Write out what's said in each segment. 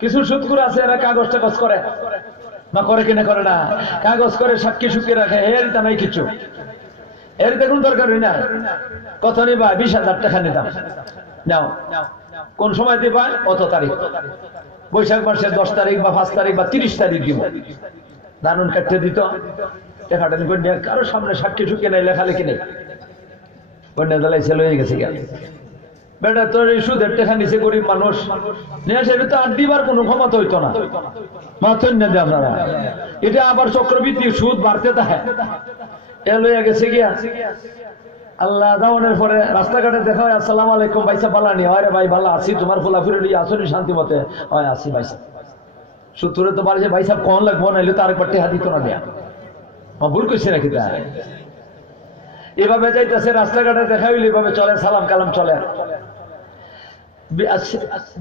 কিছু সুদখোর আছে এরা কাগজ টাগজ করে না, করে কিনা করে না, কাগজ করে সাক্ষী সুখী রাখে, এর তা নাই কিছু, এর দেখুন দরকার হয় না। কত নিবা? 20,000 টাকা নিতাম, নাও। কোন সময় দিবা? অত তারিখ, বৈশাখ মাসের 10 তারিখ বা 5 তারিখ বা 30 তারিখ দিব। দানুন কাটতে দিত, টাকাটা নিয়ে কারো সামনে সাক্ষী সুখী নাই, লেখালেখি নেই, কন্যা দলাই ছেলে হয়ে গেছে গেল। বেটা তোর এই সুদের টাকা নিচে গরিব মানুষ নিয়ে আসে, তো আর দিবার কোনো ক্ষমতা হইতো না, মাথন না দে আপনারা। এটা আবার চক্রবৃদ্ধি সুদ বাড়তে থাকে, এ লইয়া গেছে গিয়া। আল্লাহ দাওয়ানের পরে রাস্তাঘাটে দেখা হয়, আসসালামু আলাইকুম ভাইসা বালানি, হয় রে ভাই ভালো আছি, তোমার ফুলাফুরি লিয়ে আসনি শান্তি মতে? হয় আছি ভাইসা। সুতরে তো বাড়ছে ভাইসা কন লাগবো, নাইলে তো আরেকবার টেহা দিত না দেয়া, ভুল করছে নাকি? তা এভাবে যাইতেছে, রাস্তাঘাটে দেখা হইলে এভাবে চলে, সালাম কালাম চলে।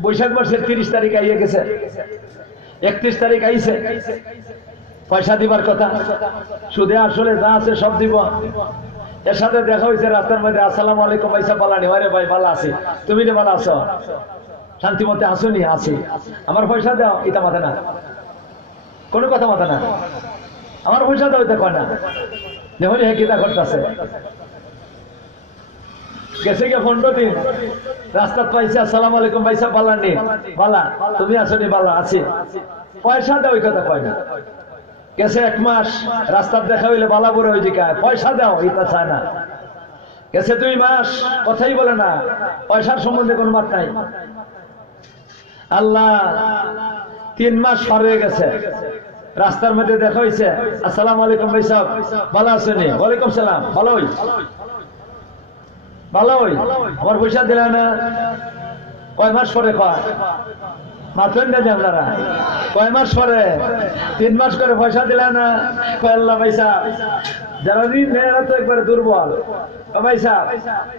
বৈশাখ মাসের 30 তারিখ আইয়ে গেছে, 31 তারিখ আইছে, পয়সা দিবার কথা, সুদে আসলে যা আছে সব দিব। এর সাথে দেখা হয়েছে রাস্তার মধ্যে, আসসালামু আলাইকুম ভাইসা বালানি, হয় রে ভাই ভালো আছি, তুমি রে ভালো আছো, শান্তি মতে আসনি? আছি, আমার পয়সা দাও, এটা মাথা না, কোনো কথা মাথা না, আমার পয়সা দাও, এটা কয় না। দেখুন হে কিতা করতেছে, গেছে গিয়ে 15 দিন রাস্তা পাইছে, আসসালামু আলাইকুম ভাইসা বালানি, বালা তুমি আসনি? বালা আছি, পয়সা দাও, ওই কথা কয় না। গেছে 1 মাস, রাস্তার দেখা হইলে বালা বড় হয়ে যায়, পয়সা দাও, এটা চায় না। গেছে 2 মাস, কথাই বলে না, পয়সার সম্বন্ধে কোনো মাত নাই। আল্লাহ 3 মাস পার হয়ে গেছে, রাস্তার মধ্যে দেখা হয়েছে, আসসালামু আলাইকুম ভাই সাহেব ভালো আছেন? ওয়ালাইকুম সালাম, ভালোই ভালোই, আমার পয়সা দিলে না? কয় মাস পরে? কয় মাত্রেন না আপনারা, কয় মাস পরে? 3 মাস করে পয়সা দিলে না? কয় আল্লাহ ভাই সাহেব, যারা মেয়েরা তো একবারে দুর্বল, ভাই সাহেব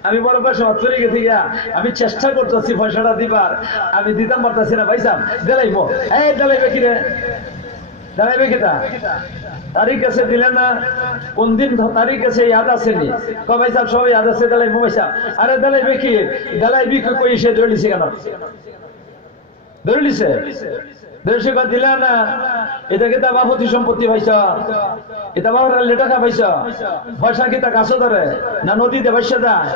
আমি বড় পয়সা চলে গেছি গিয়া, আমি চেষ্টা করতেছি পয়সাটা দিবার, আমি দিতাম পারতেছি না, ভাই সাহেব দেলাইবো। এই দেলাইবে কি রে, দেলাইবে কিটা? তারিখ আছে দিলেন না, কোন দিন তারিখ আছে ইয়াদ আছে নি? ভাই সাহেব সবাই ইয়াদ আছে, দেলাইবো। ভাই সাহেব আরে দেলাইবে কি, দেলাইবি কই সে ধরে লিছে কেন? ধরে লিছে দিলে না, এটা কিতা বাপতি সম্পত্তি পাইছা, এটা বাবার টাকা পাইছা, পয়সা কিতা কাছে ধরে না নদীতে বসে যায়?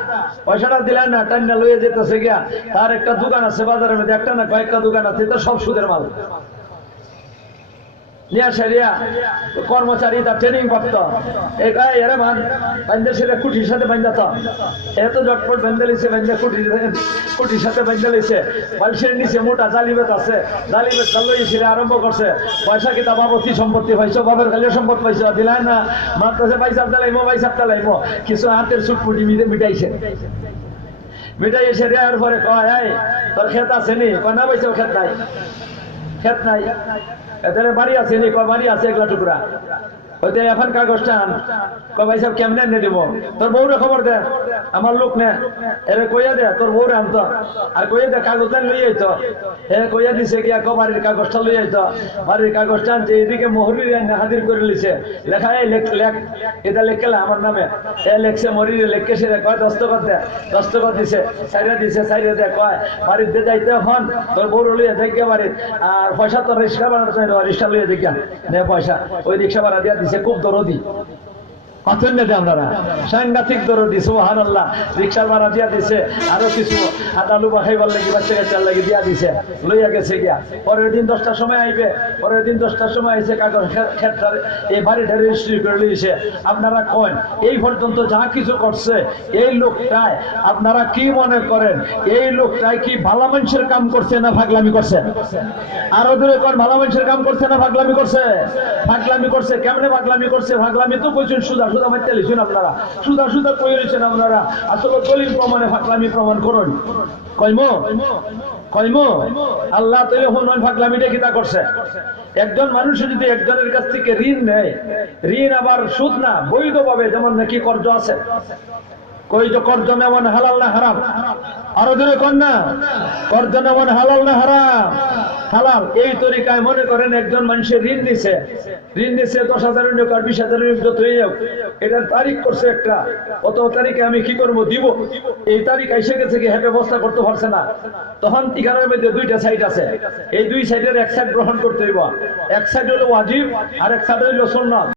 পয়সাটা দিলে না, টান্না লইয়ে যেতেছে গিয়া, তার একটা দোকান আছে বাজারের মধ্যে, একটা না কয়েকটা দোকান আছে, তো সব সুদের মাল কর্মচারী তার ট্রেনিং প্রাপ্ত, এরা মান বান্ধে সেটা কুটির সাথে বান্ধাত, এত জটপট বেঁধে লিছে, বেঁধে কুটির সাথে বেঁধে লিছে, বালিশের নিচে মোটা জালিবেত আছে, জালিবেত চালই সেটা আরম্ভ করছে। পয়সা কিতা বাবতি সম্পত্তি পাইছো, বাবার খালিও সম্পদ পাইছো, দিলাই না, মাত্র পয়সা চালাইমো, পয়সা চালাইমো, কিছু হাতের চুটপুটি মিটাইছে, মিটাই এসে দেওয়ার পরে কয় তোর ক্ষেত আছে নি? কয় না পয়সা ক্ষেত নাই, ক্ষেত নাই। এদের বাড়ি আছে নি? কয় বাড়ি আছে 1 টুকরা। হয়তো এখন কাগজটা আন, কয় ভাই সাহেব কেমনে এনে দিব? তোর বউরে খবর দে, আমার লোক নে, এরে কইয়া দে তোর বউরে আনতো, আর কইয়া দে কাগজটা লই আইতো। এ কইয়া দিছে কি এক বাড়ির কাগজটা লই আইতো, বাড়ির কাগজটা আনছে, এদিকে মহরির হাজির করে লিছে, লেখা এই লেখ, এটা লেখলা আমার নামে, এ লেখছে মরিরে, লেখকে সে কয় দস্তখত দে, দস্তখত দিছে, সাইডে দে, কয় বাড়িতে যাইতে হন তোর বউরে লইয়া দেখে বাড়ির, আর পয়সা তোর রিক্সা বানাতে চাই, রিক্সা লইয়া দেখা নে পয়সা, ওই রিক্সা ভাড়া দিয়া দিছে, খুব দরদি, আপনারা সাংঘাতিক দরদি, সুবহানাল্লাহ। রিক্সার ভাড়া দিয়া দিছে, আরো কিছু আলু বাখাইবার লাগি, বাচ্চা কাচ্চার লাগি দিয়া দিছে, লইয়া গেছে গিয়া। পরের দিন 10টার সময় আইবে, পরের দিন 10টার সময় আইসে কাগজ ক্ষেত্রে এই বাড়িটা রেজিস্ট্রি করে লইছে। আপনারা কন এই পর্যন্ত যা কিছু করছে এই লোকটাই, আপনারা কি মনে করেন এই লোকটাই কি ভালো মানুষের কাম করছে না ফাগলামি করছে? আরো দূরে কোন ভালো মানুষের কাম করছে না ফাগলামি করছে? ফাগলামি করছে। কেমনে ফাগলামি করছে? ফাগলামি তো কইছেন সুদা সুদা মাইতে লিছেন আপনারা, সুদা সুদা কই লিছেন আপনারা, আসলে দলিল প্রমাণে ফাগলামি প্রমাণ করুন। কইমো আল্লাহ তাআলা হন ফাগলামিটা কিতা করছে? একজন মানুষ যদি একজনের কাছ থেকে ঋণ নেয়, ঋণ আবার সুদ না, বৈধভাবে, যেমন নাকি কর্জ আছে, কই যে কর্জ নেওয়ান হালাল না হারাম? আরো দূরে কোন না, কর্জ নেওয়ান হালাল না হারাম? হালাল। এই তরিকায় মনে করেন একজন মানুষের ঋণ নিছে 10,000 টাকা 20,000 যতই হোক, এটার তারিখ করছে একটা, কত তারিখে আমি কি করব দিব, এই তারিখ এসে গেছে কি হ্যাঁ ব্যবস্থা করতে পারছে না, তখন এখানের মধ্যে দুইটা সাইড আছে, এই দুই সাইডের এক সাইড গ্রহণ করতে হইব, এক সাইড হলো ওয়াজিব আর এক সাইড হলো সুন্নাত।